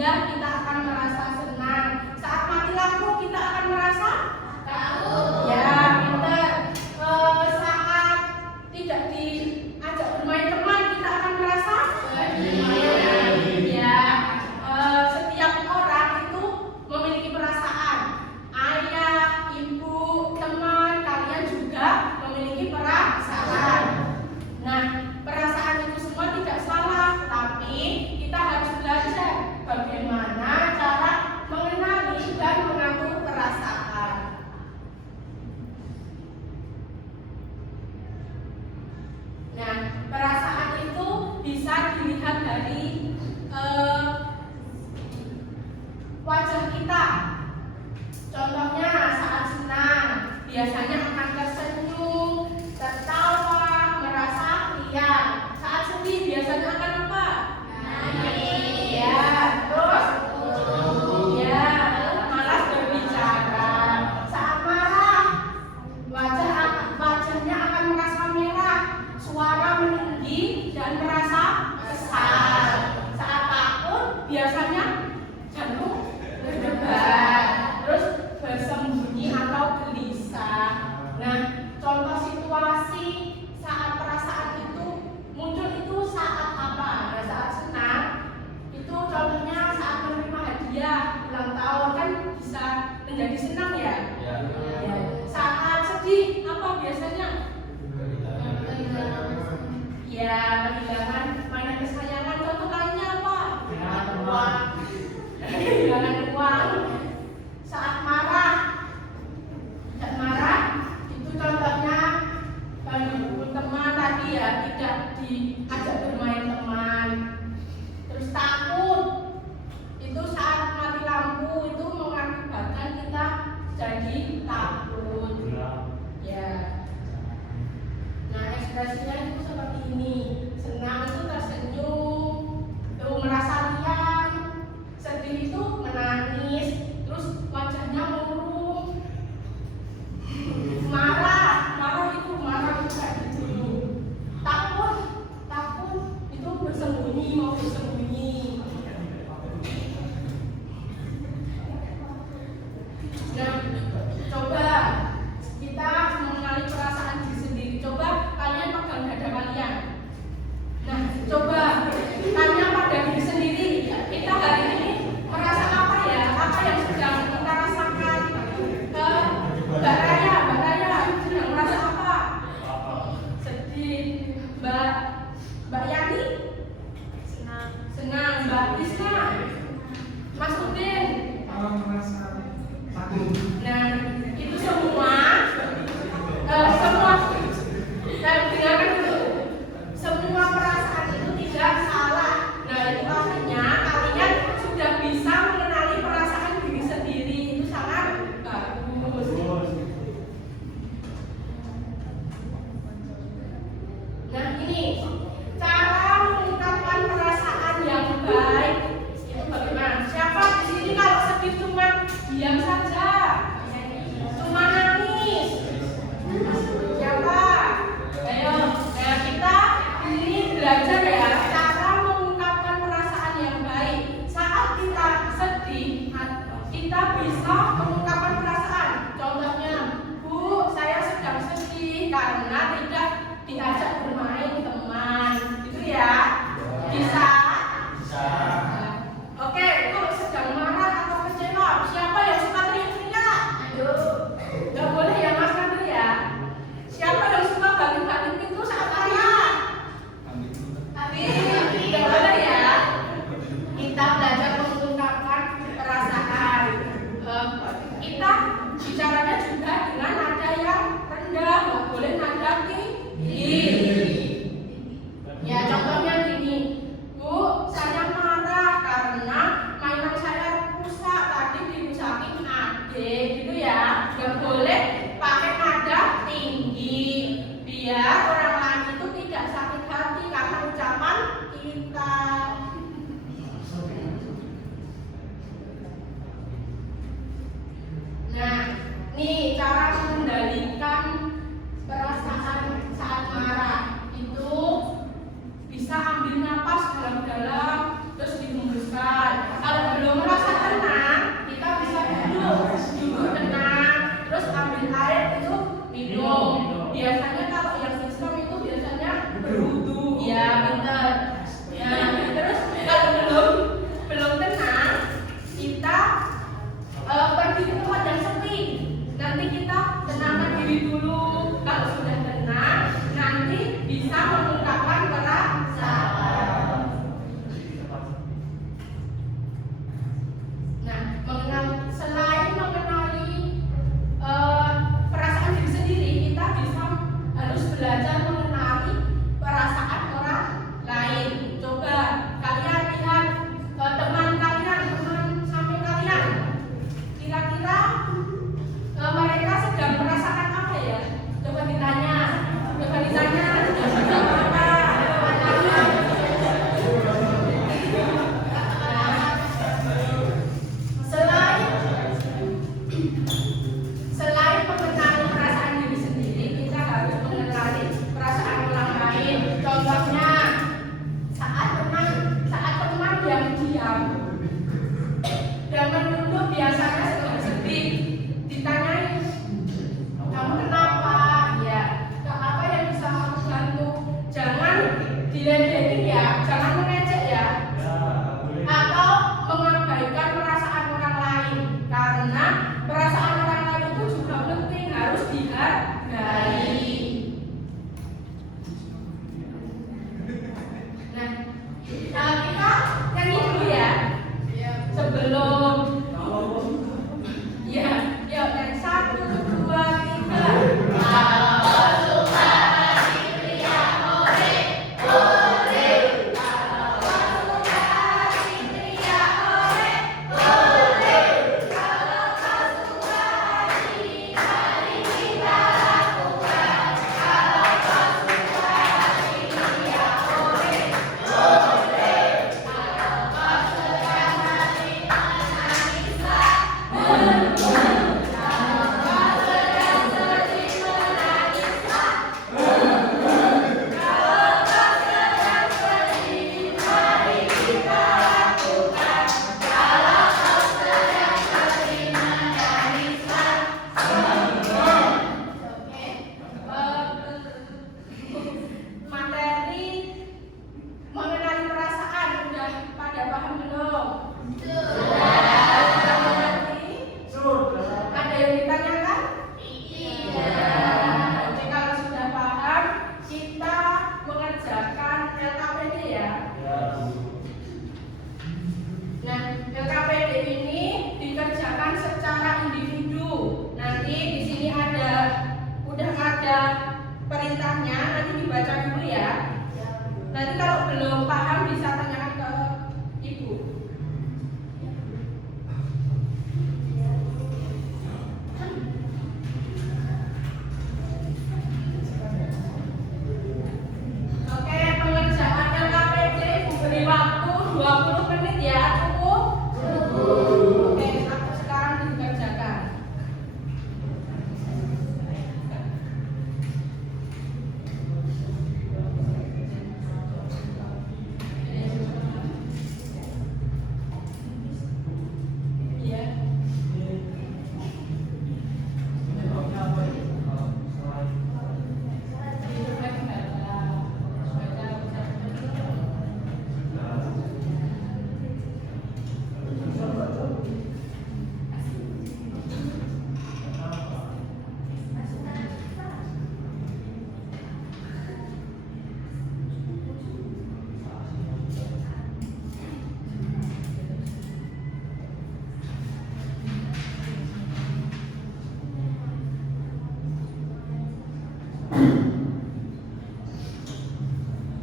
bahagia kita akan merasa senang. Saat mati lampu kita akan merasa takut. Ya, pinter. Saat tidak diajak bermain teman kita akan merasa sedih. Ya, setiap orang itu memiliki perasaan. Ayah, ibu, teman, kalian juga memiliki perasaan. Nah, perasaan itu semua tidak salah, tapi kita harus belajar bagaimana cara mengenali dan mengatur perasaan. Nah, perasaan itu bisa dilihat dari wajah kita. Contohnya saat senang, biasanya akan tersenyum, tertawa, merasa riang. Saat sedih biasanya akan apa? Nangis. Ya, terus ya, malas berbicara. Saat marah, wajahnya akan merasa merah, suara meninggi dan merasa kesal. Saat takut biasanya jantung berdebar, terus bersembunyi atau gelisah. Nah, contoh situasi saat perasaan itu muncul itu saat apa? Nah, saat senang itu contohnya saat menerima hadiah ulang tahun kan bisa menjadi senang ya. Ya. Saat sedih apa biasanya? Ya, kehilangan mainan kesayangan. Contoh lainnya apa? Kehilangan uang. Saat marah itu contohnya teman tadi ya, tidak diajak bermain teman. Terus takut itu saat mati lampu itu mengakibatkan kita jadi takut. Ya. Nah, ekspresinya itu seperti ini. Senang itu tersenyum, terus merasa riang. Sedih itu menangis, terus wajahnya murung. Marah itu kayak gitu. Takut itu mau bersembunyi. Nah, coba kita mengenali perasaan diri sendiri. Coba kalian pegang dada kalian. Nah, coba tanya pada diri sendiri. Kita hari ini merasa apa ya? Apa yang sedang kita rasakan? Mbak Raya sedang merasa apa? Sedih. Mbak Yani? Senang. Mbak Isna? Mas Udin? Merasa takut. Nah, itu semua dengarkan dulu. Semua perasaan itu tidak salah. Nah, itu artinya kalian sudah bisa mengenali perasaan diri sendiri. Itu sangat bagus. Nah, ini cara mengungkapkan perasaan yang baik itu bagaimana? Siapa di sini kalau sedih cuma diam saja? Sudah mengerti? Sudah. Ada yang ditanyakan? Iya. Oke, kalau sudah paham, kita mengerjakan LKPD ya. Nah, LKPD ini dikerjakan secara individu. Nanti di sini udah ada perintahnya, nanti dibaca dulu ya. Nanti kalau belum paham bisa tanyakan ke ibu. Oke, pengerjaan LKPD ibu beri waktu 20 menit ya, cukup? Oke, aku sekarang dikerjakan. Iya.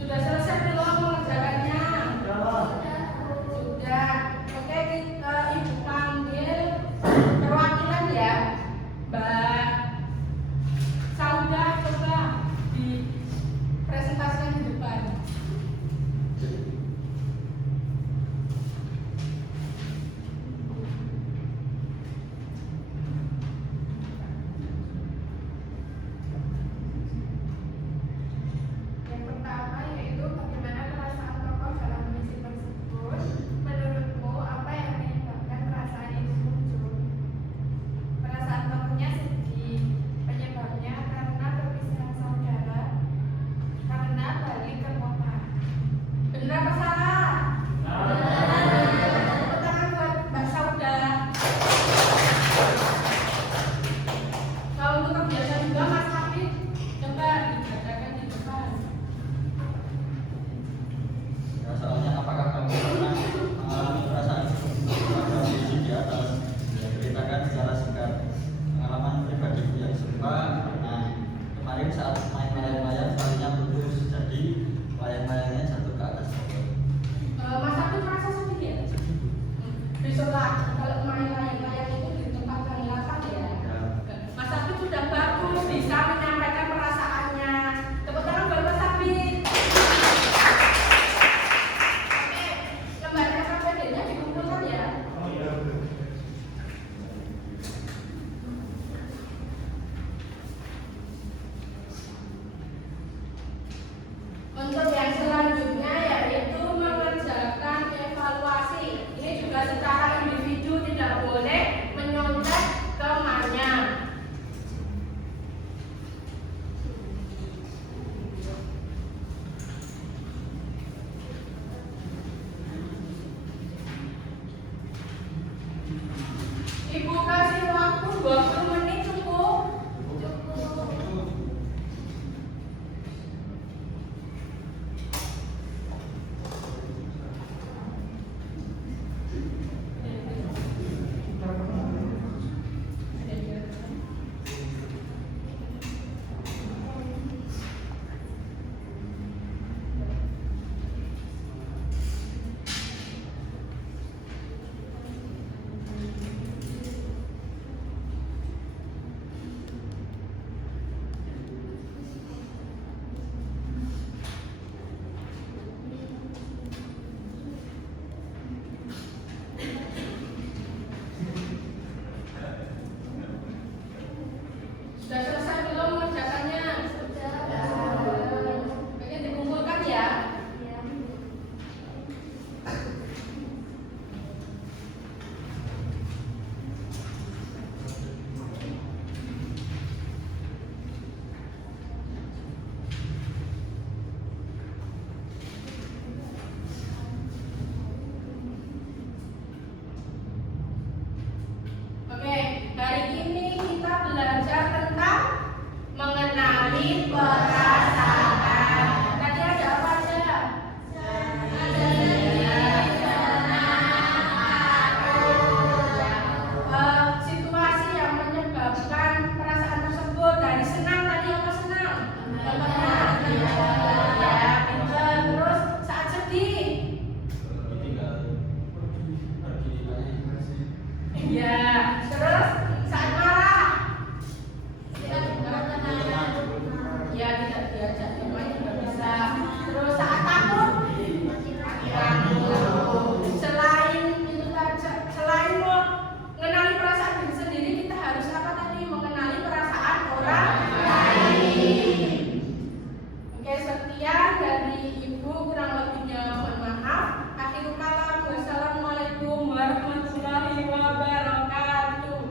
Sudah selesai belum mengerjakannya? Sudah. Oke, ibu panggil perwakilan ya. Mbak Saudah, coba dipresentasikan di depan. Yang pertama yaitu bagaimana perasaan tokoh dalam misi tersebut. Menurutmu apa yang menyebabkan perasaan itu muncul? Perasaan tokohnya sedih. Penyebabnya karena perpisahan saudara, karena balik ke kota. Benar apa salah? Tepuk tangan buat Mbak Saudah. Kalau untuk kebiasaan juga Mas Hafid, coba dibacakan di depan. Ya, soalnya apakah kamu pernah mengalami perasaan pada misi di atas? Ya, ceritakan secara singkat pengalaman pribadiku yang serupa. Nah, kemarin saat main layang-layang talinya putus, jadi layang-layangnya jatuh ke atas pohon. Sekian dari Ibu, kurang lebihnya mohon maaf. Akhirul kalam, wassalamualaikum warahmatullahi wabarakatuh.